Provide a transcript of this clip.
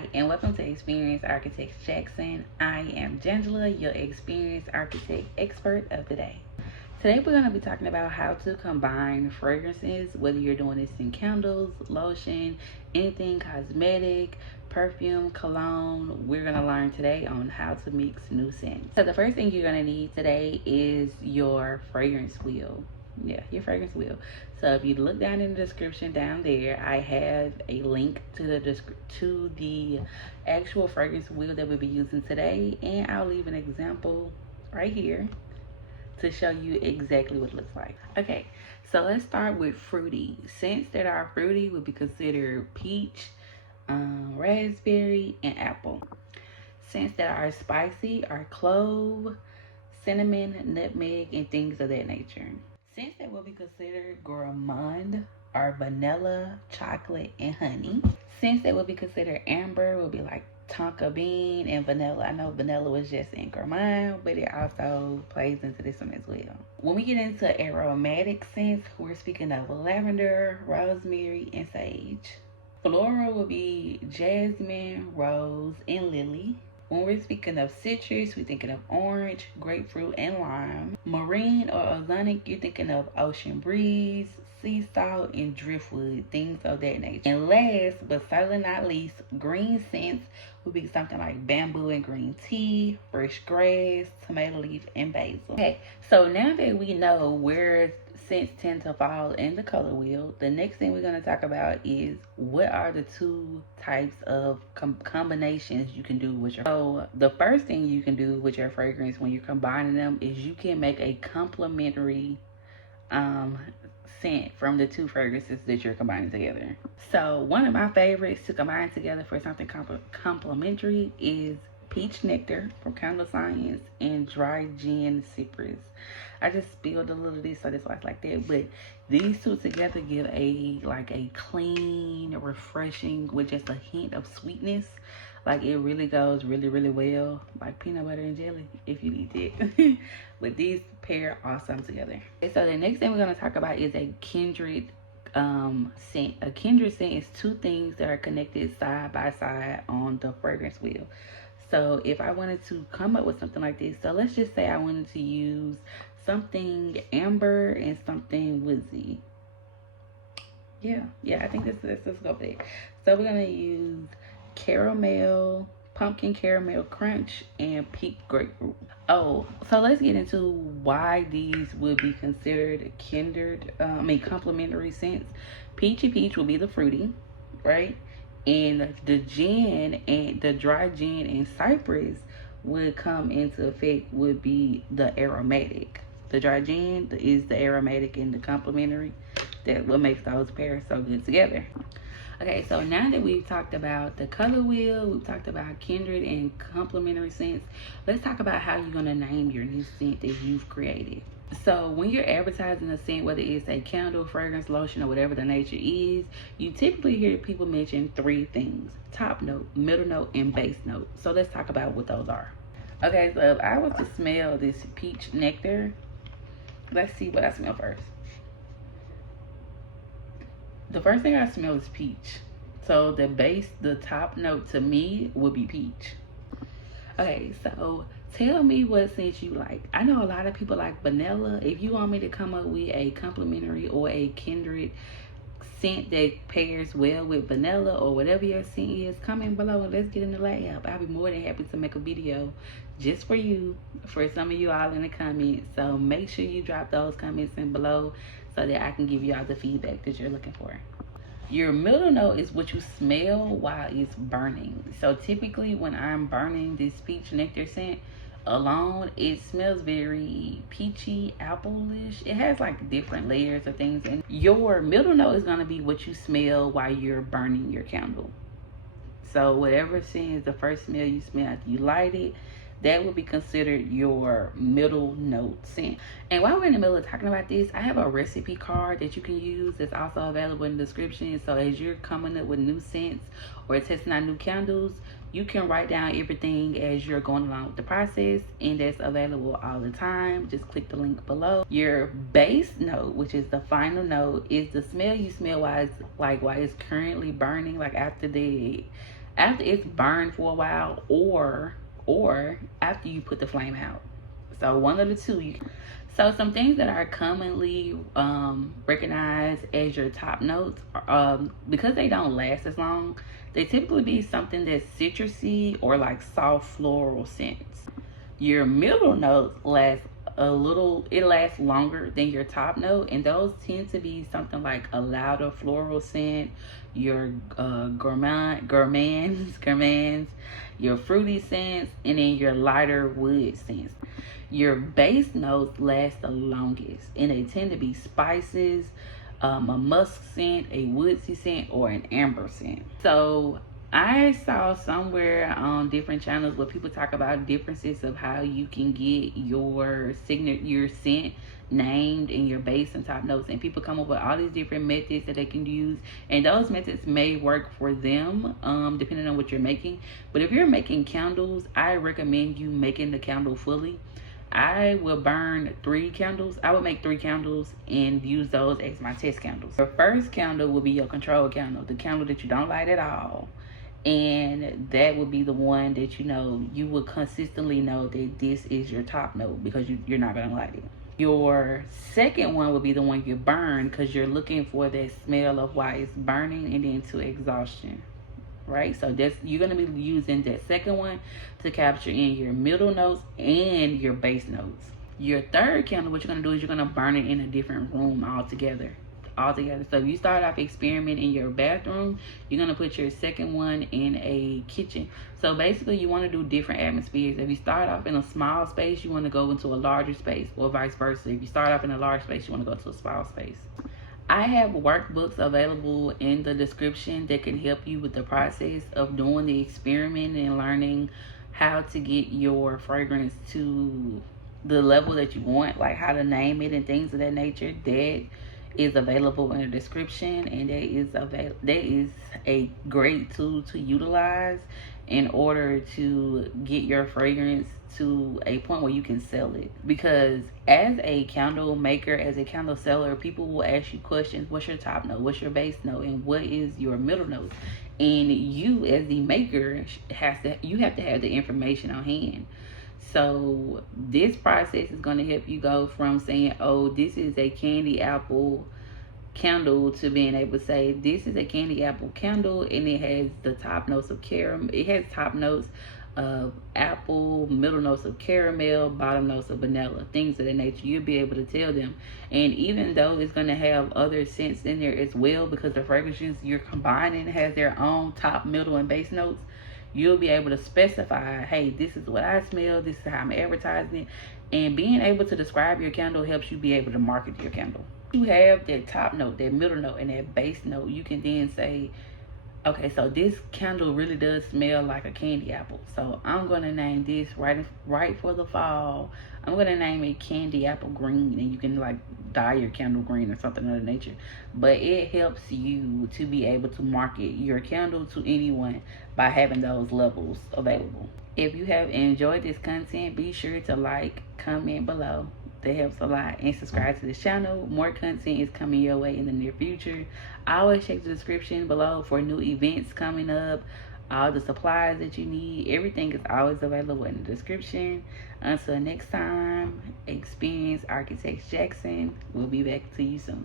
Hi, and welcome to Experience Architects Jackson. I am Jangela, your Experience Architect expert of the day. Today we're going to be talking about how to combine fragrances, whether you're doing this in candles, lotion, anything cosmetic, perfume, cologne. We're going to learn today on how to mix new scents. So the first thing you're going to need today is your fragrance wheel. Yeah, your fragrance wheel. So if you look down in the description down there, I have a link to the actual fragrance wheel that we'll be using today, and I'll leave an example right here to show you exactly what it looks like. Okay, so let's start with fruity. Scents that are fruity would be considered peach, raspberry, and apple. Scents that are spicy are clove, cinnamon, nutmeg, and things of that nature. Scents that will be considered gourmand are vanilla, chocolate, and honey. Scents that will be considered amber will be like tonka bean and vanilla. I know vanilla was just in gourmand, but it also plays into this one as well. When we get into aromatic scents, we're speaking of lavender, rosemary, and sage. Floral will be jasmine, rose, and lily. When we're speaking of citrus, we're thinking of orange, grapefruit, and lime. Marine or ozonic, you're thinking of ocean breeze, sea salt, and driftwood, things of that nature. And last, but certainly not least, green scents would be something like bamboo and green tea, fresh grass, tomato leaf, and basil. Okay, so now that we know where scents tend to fall in the color wheel, the next thing we're going to talk about is what are the two types of combinations you can do with your. So the first thing you can do with your fragrance when you're combining them is you can make a complementary scent from the two fragrances that you're combining together. So one of my favorites to combine together for something complementary is peach nectar from Candle Science and dry gin cypress. I just spilled a little of this, so that's why it's like that. But these two together give a clean, refreshing with just a hint of sweetness. Like it really goes really well, like peanut butter and jelly if you eat it. But these pair awesome together. Okay, so the next thing we're gonna talk about is a kindred scent. A kindred scent is two things that are connected side by side on the fragrance wheel. So if I wanted to come up with something like this, so let's just say I wanted to use something amber and something woodsy. Yeah, I think let's go for that. So we're gonna use caramel, pumpkin caramel crunch, and peach grapefruit. Oh, so let's get into why these would be considered complementary scents. Peachy peach will be the fruity, right? And the gin and the dry gin and cypress would come into effect would be the aromatic. The dry gin is the aromatic and the complementary. That what makes those pair so good together. Okay, so now that we've talked about the color wheel, we've talked about kindred and complementary scents, let's talk about how you're gonna name your new scent that you've created. So when you're advertising a scent, whether it's a candle, fragrance, lotion, or whatever the nature is, you typically hear people mention three things: top note, middle note, and base note. So let's talk about what those are. Okay, so if I was to smell this peach nectar, let's see what I smell first. The first thing I smell is peach. So the top note to me would be peach. Okay, so tell me what scent you like. I know a lot of people like vanilla. If you want me to come up with a complementary or a kindred scent that pairs well with vanilla or whatever your scent is, comment below and let's get in the lab. I'll be more than happy to make a video just for you, for some of you all in the comments. So make sure you drop those comments in below so that I can give you all the feedback that you're looking for. Your middle note is what you smell while it's burning. So typically when I'm burning this peach nectar scent alone, it smells very peachy, apple-ish. It has like different layers of things. And your middle note is gonna be what you smell while you're burning your candle. So whatever scent is the first smell you smell after you light it, that would be considered your middle note scent. And while we're in the middle of talking about this, I have a recipe card that you can use that's also available in the description. So as you're coming up with new scents or testing out new candles, you can write down everything as you're going along with the process, and that's available all the time. Just click the link below. Your base note, which is the final note, is the smell you smell while it's currently burning, like after after it's burned for a while, or after you put the flame out. So one of the two. So some things that are commonly recognized as your top notes, because they don't last as long, they typically be something that's citrusy or like soft floral scents. Your middle notes it lasts longer than your top note, and those tend to be something like a louder floral scent, your gourmands, your fruity scents, and then your lighter wood scents. Your base notes last the longest, and they tend to be spices, a musk scent, a woodsy scent, or an amber scent. So I saw somewhere on different channels where people talk about differences of how you can get your scent named in your base and top notes, and people come up with all these different methods that they can use, and those methods may work for them depending on what you're making. But if you're making candles, I recommend you making the candle fully. I will burn 3 candles. I would make 3 candles and use those as my test candles. Your first candle will be your control candle, the candle that you don't light at all. And that would be the one that you will consistently know that this is your top note, because you're not going to light it. Your second one will be the one you burn, because you're looking for that smell of why it's burning and then to exhaustion. Right, so you're going to be using that second one to capture in your middle notes and your base notes. Your third candle, what you're going to do is you're going to burn it in a different room altogether. So if you start off experimenting in your bathroom, you're going to put your second one in a kitchen. So basically you want to do different atmospheres. If you start off in a small space, you want to go into a larger space, or vice versa. If you start off in a large space, you want to go to a small space. I have workbooks available in the description that can help you with the process of doing the experiment and learning how to get your fragrance to the level that you want, like how to name it and things of that nature. That is available in the description, and that is a great tool to utilize in order to get your fragrance to a point where you can sell it. Because as a candle maker, as a candle seller, people will ask you questions. What's your top note? What's your base note? And what is your middle note? And you, as the maker, have to have the information on hand. So this process is going to help you go from saying, oh, this is a candy apple candle, to being able to say, this is a candy apple candle, and it has the top notes of caramel. It has top notes of apple, middle notes of caramel, bottom notes of vanilla, things of that nature. You'll be able to tell them. And even though it's going to have other scents in there as well, because the fragrances you're combining has their own top, middle, and base notes, you'll be able to specify, hey, this is what I smell, this is how I'm advertising it. And being able to describe your candle helps you be able to market your candle. You have that top note, that middle note, and that base note. You can then say, okay, so this candle really does smell like a candy apple. So I'm going to name this right for the fall. I'm going to name it candy apple green, and you can like dye your candle green or something of that nature. But it helps you to be able to market your candle to anyone by having those levels available. If you have enjoyed this content, be sure to like, comment below. That helps a lot. And subscribe to this channel. More content is coming your way in the near future. I always check the description below for new events coming up, all the supplies that you need. Everything is always available in the description. Until next time, Experience Architects Jackson. We'll be back to you soon.